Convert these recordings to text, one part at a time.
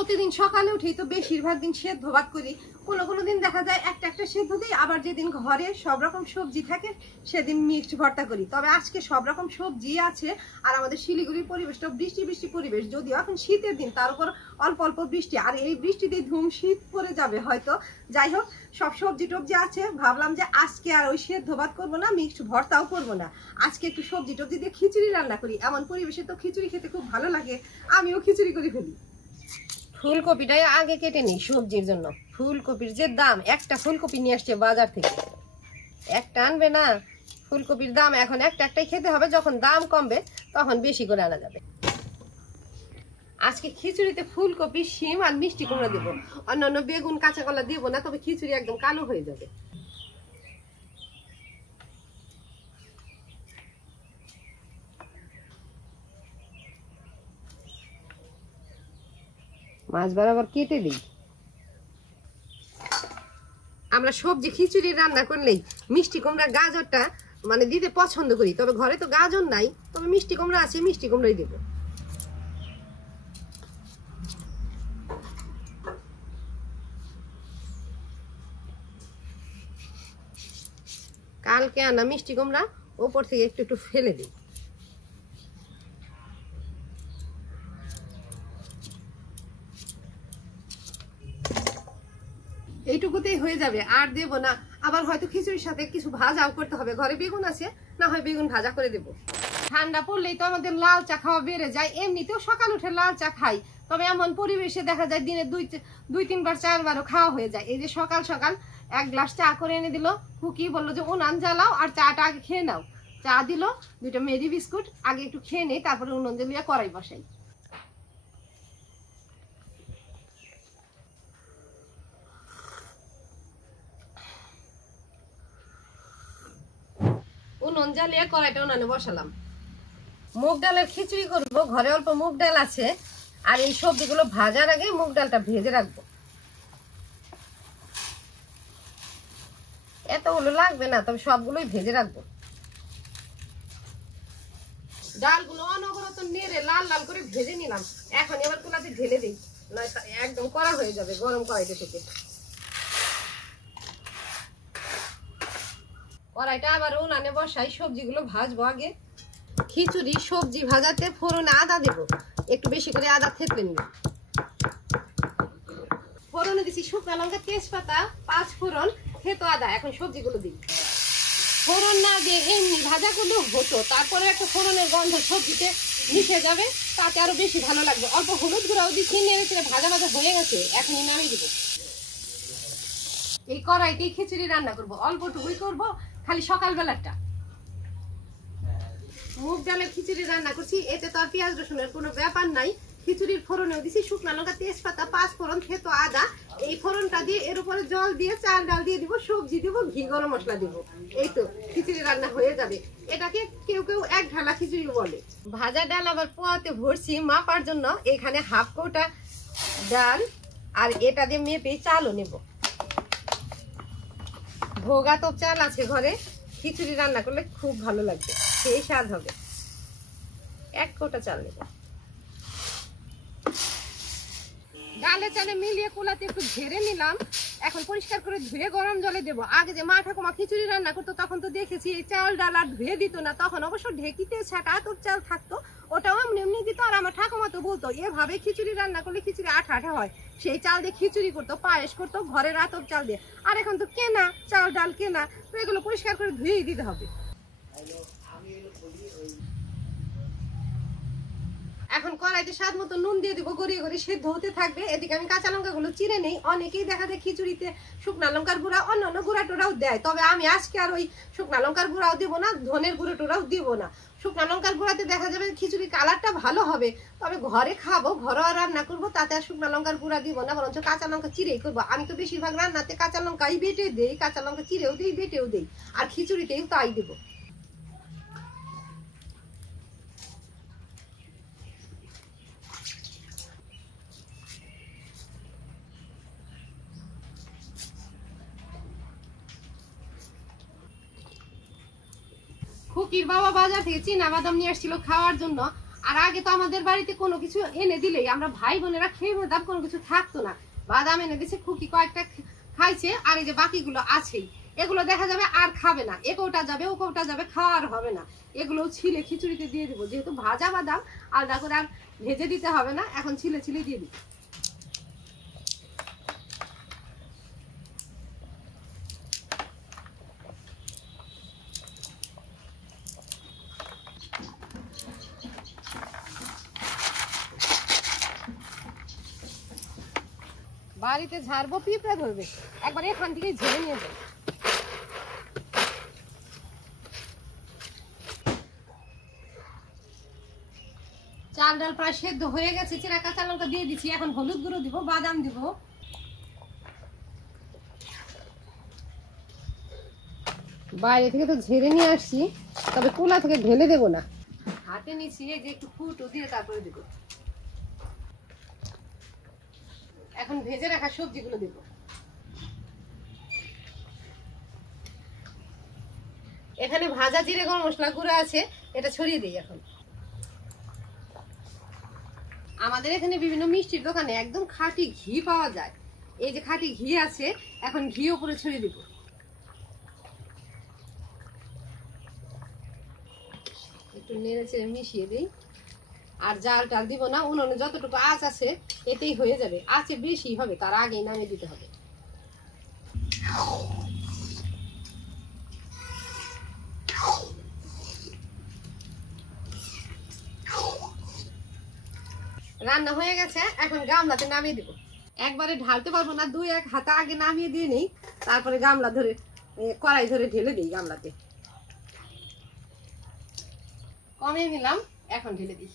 প্রতিদিন সকালে উঠেই তো বেশিরভাগ দিন সেদ্ধ ভাত করি, কোনো দিন দেখা যায় একটা একটা সেদ্ধ দিই, আবার যেদিন ঘরে সব রকম সবজি থাকে সেদিন মিক্সড ভর্তা করি। তবে আজকে সব রকম সবজি আছে, আর আমাদের শিলিগুড়ির পরিবেশটা বৃষ্টি বৃষ্টি পরিবেশ, যদিও এখন শীতের দিন, তার উপর অল্প অল্প বৃষ্টি, আর এই বৃষ্টিতে ধুম শীত পড়ে যাবে হয়তো। যাই হোক, সব সবজি টবজি আছে, ভাবলাম যে আজকে আর ওই সেদ্ধ ভাত করবো না, মিক্সড ভর্তাও করবো না, আজকে একটু সবজি টবজি দিয়ে খিচুড়ি রান্না করি। এমন পরিবেশে তো খিচুড়ি খেতে খুব ভালো লাগে, আমিও খিচুড়ি করে ফেলি। ফুলকপিটাই আগে কেটে নিই সবজির জন্য। ফুলকপির যে দাম, একটা ফুলকপি নিয়ে আসছে বাজার থেকে, একটা আনবে না। ফুলকপির দাম এখন একটাই খেতে হবে, যখন দাম কমবে তখন বেশি করে আনা যাবে। আজকে খিচুড়িতে ফুলকপি, শিম আর মিষ্টি কুমড়া দেবো, অন্যান্য বেগুন কাঁচা কলা দেবো না, তবে খিচুড়ি একদম কালো হয়ে যাবে। মাছ বরাবর কেটে দিই। আমরা সবজি খিচুড়ি রান্না করলেই মিষ্টি কুমড়া গাজরটা মানে দিতে পছন্দ করি, তবে ঘরে তো গাজর নাই, তবে মিষ্টি কুমড়া আছে, মিষ্টি কুমড়াই দেবো। কালকে আনা মিষ্টি কুমড়া ওপর থেকে একটু একটু ফেলে দিই। এইটুকুতেই হয়ে যাবে, আর দেবো না। আবার হয়তো খিচুড়ির সাথে কিছু ভাজাও করতে হবে, ঘরে বেগুন আছে, না হয় বেগুন ভাজা করে দেবো। ঠান্ডা পড়লেই তো আমাদের লাল চা খাওয়া বেড়ে যায়, এমনিতেও সকাল উঠে লাল চা খাই, তবে এমন পরিবেশে দেখা যায় দিনে দুই তিনবার চারবারও খাওয়া হয়ে যায়। এই যে সকাল সকাল এক গ্লাস চা করে এনে দিল, খুকি বললো যে উনান জ্বালাও আর চাটা আগে খেয়ে নাও। চা দিল, দুইটা মেরি বিস্কুট আগে একটু খেয়ে নেই, তারপরে উনুন জ্বালিয়ে কড়াই বসাই। উনুন জ্বালিয়ে কড়াইটা উনানে বসালাম। মুগ ডালের খিচুড়ি করব, ঘরে অল্প মুগ ডাল আছে, আর এই সবজিগুলো ভাজার আগে মুগ ডালটা ভেজে রাখবো। এতগুলো লাগবে না, তবে সবগুলোই ভেজে রাখবো। ডালগুলো অনবরত নেড়ে লাল লাল করে ভেজে নিলাম, এখন এবার কুলাতে ঢেলে দিই, নয় একদম কড়া হয়ে যাবে গরম কড়াইতে থেকে। কড়াইটা আবার উনানে বসাই, সবজিগুলো ভাজবো আগে। খিচুড়ি সবজি ভাজাতে ফোড়নে আদা দেবো, একটু বেশি করে আদা থেতলে নিব। ফোড়নে দিচ্ছি শুকনো লঙ্কা, তেজপাতা, 5 ফোড়ন, থেতো আদা। এখন সবজিগুলো দিই। ফোড়ন না দিয়ে এমনি ভাজা করলে হতো, তারপরে একটা ফোড়নের গন্ধ সবজিতে মিশে যাবে, তাতে আরো বেশি ভালো লাগবে। অল্প হলুদ গুঁড়াও দিচ্ছি, নেড়ে চেড়ে ভাজা ভাজা হয়ে গেছে, এখনই নামিয়ে দিব। এই কড়াইতেই খিচুড়ি রান্না করব, অল্পটুকুই করব, খালি সকালবেলাটা। মুগ ডালের খিচুড়ি রান্না করছি, এতে তো আর পেঁয়াজ রসুনের কোনো ব্যাপার নাই। খিচুড়ির ফোড়নেও দিছি শুকনো লঙ্কা, তেজপাতা, 5 ফোড়ন, থেতো আদা। এই ফোড়নটা দিয়ে এর উপরে জল দিয়ে চাল ডাল দিয়ে দিব, সবজি দিব, ঘি গরম মশলা দিব। এই তো খিচুড়ি রান্না হয়ে যাবে। এটাকে কেউ কেউ এক ঢালা খিচুড়ি বলে। ভাজা ডাল আবার পোয়াতে ভরছি মাপার জন্য, এখানে হাফ কৌটা ডাল, আর এটা দিয়ে মেপে চালও নেব। ভোগা তো চাল আছে ঘরে, খিচুড়ি রান্না করলে খুব ভালো লাগবে, সেই স্বাদ হবে। 1 কৌটা চাল নেব। ডালে চালে মিলিয়ে কুলাতে একটু ঝেড়ে নিলাম, এখন পরিষ্কার করে ধুয়ে গরম জলে দেবো। আগে যে মা ঠাকুমা খিচুড়ি রান্না করতো তখন তো দেখেছি এই চাল ডাল আর ধুয়ে দিত না, তখন অবশ্য ঢেকিতে ছাটা আতপ চাল থাকতো, ওটাও এমনি এমনি দিত। আর আমার ঠাকুমা তো বলতো এভাবে খিচুড়ি রান্না করলে খিচুড়ি আঠা আঠা হয়, সেই চাল দিয়ে খিচুড়ি করতো, পায়েস করতো ঘরের আতপ চাল দিয়ে। আর এখন তো কেনা চাল ডাল, কেনা, তো এগুলো পরিষ্কার করে ধুয়েই দিতে হবে। এখন কড়াইতে স্বাদ মতো নুন দিয়ে দিব, গড়িয়ে গড়িয়ে সেদ্ধ হতে থাকবে। এদিকে আমি কাঁচা লঙ্কা গুলো চিড়ে নেই। অনেকেই দেখা যায় খিচুড়িতে শুকনা লঙ্কার গুঁড়া, অন্যান্য গুঁড়া টোড়াও দেয়, তবে আমি আজকে আর ওই শুকনা লঙ্কার গুঁড়াও দিব না, ধনের গুঁড়ো টোড়াও দিব না। শুকনা লঙ্কার গুঁড়াতে দেখা যাবে খিচুড়ির কালারটা ভালো হবে, তবে ঘরে খাবো, ঘরোয়া রান্না করবো, তাতে আর শুকনা লঙ্কার গুঁড়া দিব না, বরঞ্চ কাঁচা লঙ্কা চিড়েই করবো। আমি তো বেশিরভাগ রান্নাতে কাঁচা লঙ্কাই বেটে দেই, কাঁচা লঙ্কা চিড়েও দিই, বেটেও দিই, আর খিচুড়িতেও তাই দেবো। খুকির বাবা বাজার থেকে চীনা বাদাম নিয়ে আসছিল খাওয়ার জন্য, আর আগে তো আমাদের বাড়িতে কোনো কিছু এনে দিলেই আমরা ভাই বোনেরা খেয়ে যেতাম, কোনো কিছু থাকতো না। বাদাম এনে দিছে, খুকি কয়েকটা খাইছে, আর এই যে বাকিগুলো আছেই, এগুলো দেখা যাবে আর খাবে না, এ কৌটা যাবে ও কৌটা যাবে, খাওয়া আর হবে না। এগুলো ছিলে খিচুড়িতে দিয়ে দিব, যেহেতু ভাজা বাদাম আলাদা করে আর ভেজে দিতে হবে না, এখন ছিলে ছিলে দিয়ে দিব। বাড়িতে ঝাড়বো, পিঁপড়া ধরবে, একবার এখান থেকে ঝেড়ে নিয়ে যাই। চাল ডাল প্রায় সেদ্ধ হয়ে গেছে, চেরা কাঁচা লঙ্কা দিয়ে দিচ্ছি, এখন হলুদ গুঁড়ো দিব, বাদাম দিব। বাইরে থেকে তো ঝেড়ে নিয়ে আসছি, তবে কোলা থেকে ঢেলে দেবো না, হাতে নিচ্ছি, এই যে একটু ফুটো দিয়ে তারপরে দেবো। এখন ভেজে রাখা সবজিগুলো দেব। এখানে ভাজা জিরে গরম মশলা গুঁড়ো আছে, এটা ছড়িয়ে দিই। এখন আমাদের এখানে বিভিন্ন মিষ্টির দোকানে একদম খাঁটি ঘি পাওয়া যায়, এই যে খাঁটি ঘি আছে, এখন ঘি উপরে ছড়িয়ে দিব। একটু নেড়ে চেড়ে মিশিয়ে দিই, আর জাল টাল দিব না, উনুনে যতটুকু আঁচ আছে এতেই হয়ে যাবে, আঁচে বেশি হবে তার আগেই নামিয়ে দিতে হবে। রান্না হয়ে গেছে, এখন গামলাতে নামিয়ে দিব। একবারে ঢালতে পারবো না, 2-1 হাতা আগে নামিয়ে দিয়ে নেই, তারপরে গামলা ধরে কড়াই ধরে ঢেলে দিই গামলাতে। কমিয়ে নিলাম, এখন ঢেলে দিই।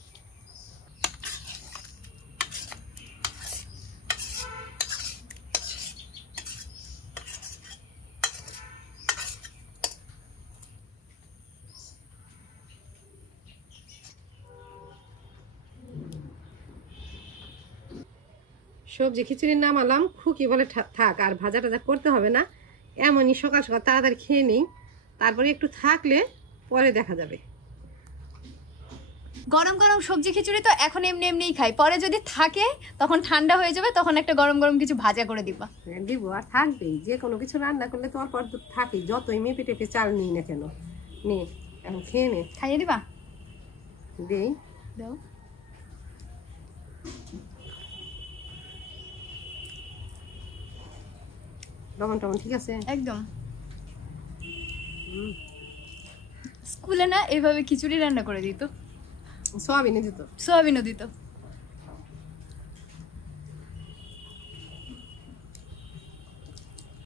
সবজি খিচুড়ি নামালাম, খুকি বলে থাক আর ভাজা টাজা করতে হবে না, এমনই সকাল সকাল তাড়াতাড়ি খেয়ে নেই, তারপরে একটু থাকলে পরে দেখা যাবে। গরম গরম সবজি খিচুড়ি তো এখন এমনি এমনিই খাই, পরে যদি থাকে তখন ঠান্ডা হয়ে যাবে, তখন একটা গরম গরম কিছু ভাজা করে দিবা। দিব, আর থাকবেই, যে কোনো কিছু রান্না করলে তো অল্প থাকেই, যতই মেপে টেপে চাল নিই না কেন। নে এখন খেয়ে নে। খাইয়ে দিবা? দেই, দাও। লবণ টবণ ঠিক আছে একদম। স্কুলে না এইভাবে খিচুড়ি রান্না করে দিত, সোয়াবিনে দিত। সোয়াবিনও দিত।